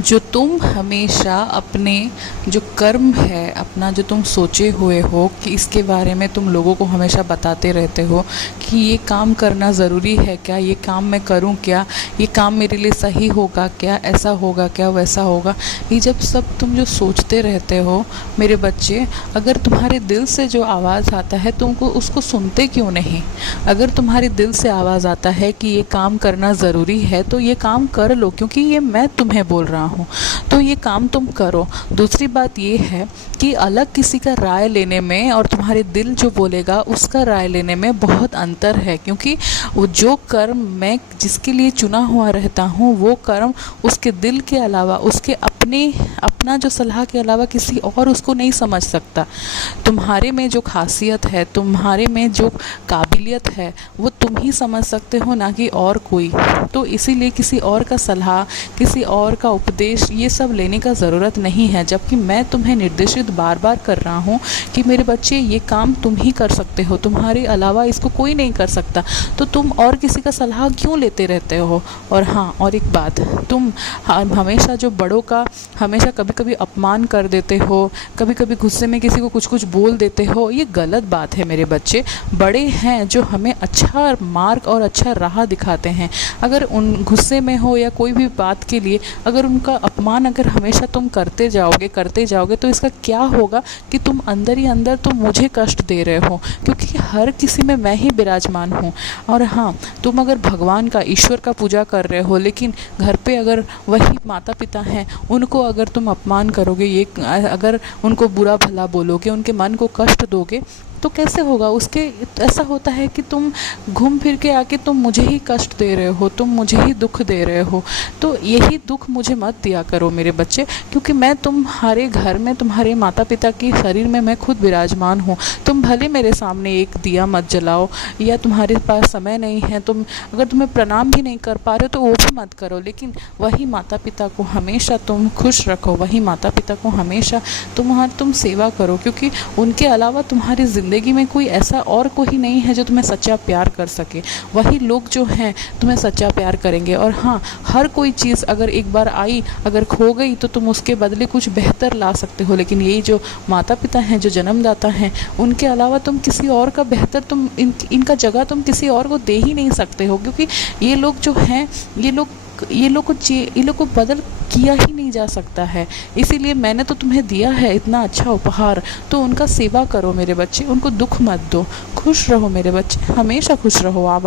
जो तुम हमेशा अपने जो कर्म है, अपना जो तुम सोचे हुए हो कि इसके बारे में तुम लोगों को हमेशा बताते रहते हो कि ये काम करना ज़रूरी है क्या, ये काम मैं करूं क्या, ये काम मेरे लिए सही होगा क्या, ऐसा होगा क्या, वैसा होगा। ये जब सब तुम जो सोचते रहते हो मेरे बच्चे, अगर तुम्हारे दिल से जो आवाज़ आता है तुमको उसको सुनते क्यों नहीं? अगर तुम्हारे दिल से आवाज़ आता है कि ये काम करना ज़रूरी है तो ये काम कर लो, क्योंकि ये मैं तुम्हें बोल रहा हूँ, तो ये काम तुम करो। दूसरी बात ये है कि अलग किसी का राय लेने में और तुम्हारे दिल जो बोलेगा उसका राय लेने में बहुत अंतर है, क्योंकि वो जो कर्म मैं जिसके लिए चुना हुआ रहता हूँ वो कर्म उसके दिल के अलावा, उसके अपना जो सलाह के अलावा किसी और उसको नहीं समझ सकता। तुम्हारे में जो खासियत है, तुम्हारे में जो काबिलियत है वो तुम ही समझ सकते हो, ना कि और कोई। तो इसीलिए किसी और का सलाह, किसी और का उपदेश ये सब लेने का ज़रूरत नहीं है। जबकि मैं तुम्हें निर्देशित बार बार कर रहा हूँ कि मेरे बच्चे ये काम तुम ही कर सकते हो, तुम्हारे अलावा इसको कोई नहीं कर सकता, तो तुम और किसी का सलाह क्यों लेते रहते हो? और हाँ, और एक बात, तुम हमेशा जो बड़ों का हमेशा कभी कभी अपमान कर देते हो, कभी कभी गुस्से में किसी को कुछ कुछ बोल देते हो, ये गलत बात है मेरे बच्चे। बड़े हैं जो हमें अच्छा मार्ग और अच्छा राह दिखाते हैं। अगर उन गुस्से में हो या कोई भी बात के लिए अगर उनका अपमान अगर हमेशा तुम करते जाओगे तो इसका क्या होगा कि तुम अंदर ही अंदर तुम मुझे कष्ट दे रहे हो, क्योंकि हर किसी में मैं ही विराजमान हूँ। और हाँ, तुम अगर भगवान का, ईश्वर का पूजा कर रहे हो, लेकिन घर पे अगर वही माता पिता हैं उनको अगर तुम अपमान करोगे, ये अगर उनको बुरा भला बोलोगे, उनके मन को कष्ट दोगे, तो कैसे होगा? उसके ऐसा होता है कि तुम घूम फिर के आके तुम मुझे ही कष्ट दे रहे हो, तुम मुझे ही दुख दे रहे हो। तो यही दुख मुझे मत दिया करो मेरे बच्चे, क्योंकि मैं तुम्हारे घर में, तुम्हारे माता पिता के शरीर में मैं खुद विराजमान हूँ। तुम भले मेरे सामने एक दिया मत जलाओ, या तुम्हारे पास समय नहीं है, तुम अगर तुम्हें प्रणाम भी नहीं कर पा रहे हो तो वो भी मत करो, लेकिन वही माता पिता को हमेशा तुम खुश रखो, वही माता पिता को हमेशा तुम सेवा करो, क्योंकि उनके अलावा तुम्हारी ज़िंदगी में कोई ऐसा और कोई नहीं है जो तुम्हें सच्चा प्यार कर सके। वही लोग जो हैं तुम्हें सच्चा प्यार करेंगे। और हाँ, हर कोई चीज़ अगर एक बार आई, अगर खो गई, तो तुम उसके बदले कुछ बेहतर ला सकते हो, लेकिन यही जो माता पिता हैं, जो जन्मदाता हैं, उनके अलावा तुम किसी और का बेहतर, तुम इनका जगह तुम किसी और को दे ही नहीं सकते हो, क्योंकि ये लोग जो हैं, ये लोग को बदल किया ही नहीं जा सकता है। इसीलिए मैंने तो तुम्हें दिया है इतना अच्छा उपहार, तो उनका सेवा करो मेरे बच्चे, उनको दुख मत दो, खुश रहो मेरे बच्चे, हमेशा खुश रहो आप।